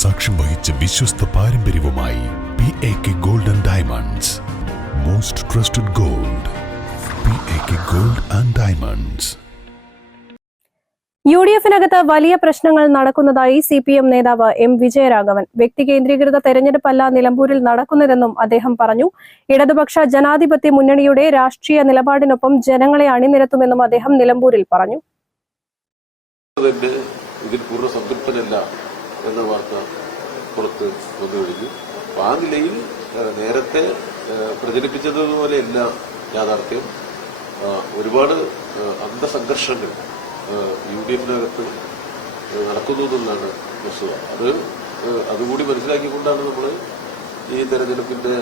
സാക്ഷ്യം വഹിച്ച വിശ്വസ്ത പാരമ്പര്യവുമായി P A K gold and diamonds most trusted gold P A K gold and diamonds U D എഫിനകത്ത് വലിയ പ്രശ്നങ്ങൾ നടക്കുന്നതായി സി പി എം നേതാവ് എം വിജയരാഘവൻ. വ്യക്തി കേന്ദ്രീകൃത തെരഞ്ഞെടുപ്പല്ല നിലമ്പൂരിൽ നടക്കുന്നതെന്നും അദ്ദേഹം പറഞ്ഞു. ഇടതുപക്ഷ ജനാധിപത്യ മുന്നണിയുടെ രാഷ്ട്രീയ നിലപാടിനൊപ്പം ജനങ്ങളെ അണിനിരത്തുമെന്നും അദ്ദേഹം നിലമ്പൂരിൽ പറഞ്ഞു. ഇതിൽ പൂർണ സംതൃപ്തനല്ല. എന്ന വാർത്ത പുറത്ത് വന്നു കഴിഞ്ഞു. അപ്പൊ ആ നിലയിൽ നേരത്തെ പ്രചരിപ്പിച്ചതുപോലെയല്ല യാഥാർത്ഥ്യം. ഒരുപാട് അന്തസംഘർഷങ്ങൾ യു ഡി എഫിനകത്ത് നടക്കുന്നു എന്നുള്ളതാണ് വസ്തുത അത് അതുകൂടി മനസ്സിലാക്കിക്കൊണ്ടാണ് നമ്മൾ ഈ തെരഞ്ഞെടുപ്പിന്റെ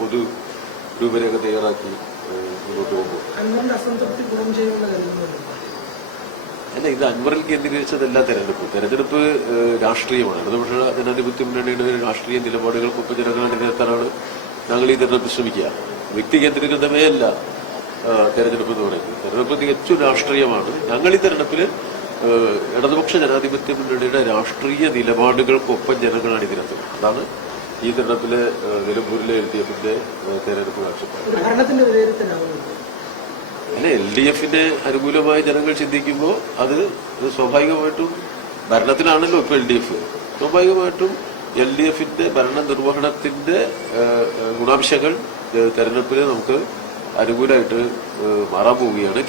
പൊതു രൂപരേഖ തയ്യാറാക്കി മുന്നോട്ട് പോകുന്നത്. അല്ല ഇത് അൻവറിൽ കേന്ദ്രീകരിച്ചതല്ല തെരഞ്ഞെടുപ്പ്. തെരഞ്ഞെടുപ്പ് രാഷ്ട്രീയമാണ്. ഇടതുപക്ഷ ജനാധിപത്യ മുന്നണിയുടെ രാഷ്ട്രീയ നിലപാടുകൾക്കൊപ്പം ജനങ്ങളെ നിലനിർത്താനാണ് ഞങ്ങൾ ഈ തെരഞ്ഞെടുപ്പ് ശ്രമിക്കുക. വ്യക്തി കേന്ദ്രീകൃതമേ അല്ല തെരഞ്ഞെടുപ്പ് എന്ന് പറയുന്നത്. തെരഞ്ഞെടുപ്പ് തികച്ചും രാഷ്ട്രീയമാണ്. ഞങ്ങൾ ഈ തെരഞ്ഞെടുപ്പിൽ ഇടതുപക്ഷ ജനാധിപത്യ മുന്നണിയുടെ രാഷ്ട്രീയ നിലപാടുകൾക്കൊപ്പം ജനങ്ങളാണ് ഇതിനകത്ത് അതാണ് ഈ തെരഞ്ഞെടുപ്പിലെ നിലമ്പൂരിലെ എൽ ഡി എഫിന്റെ തെരഞ്ഞെടുപ്പ് കാഴ്ചപ്പാട് അല്ല എൽ ഡി എഫിന് അനുകൂലമായി ജനങ്ങൾ ചിന്തിക്കുമ്പോൾ അത് സ്വാഭാവികമായിട്ടും ഭരണത്തിലാണല്ലോ ഇപ്പൊ എൽ ഡി എഫ് സ്വാഭാവികമായിട്ടും എൽ ഡി എഫിന്റെ ഭരണ നിർവഹണത്തിന്റെ ഗുണാംശങ്ങൾ തെരഞ്ഞെടുപ്പിൽ നമുക്ക് അനുകൂലമായിട്ട് മാറാൻ പോവുകയാണ്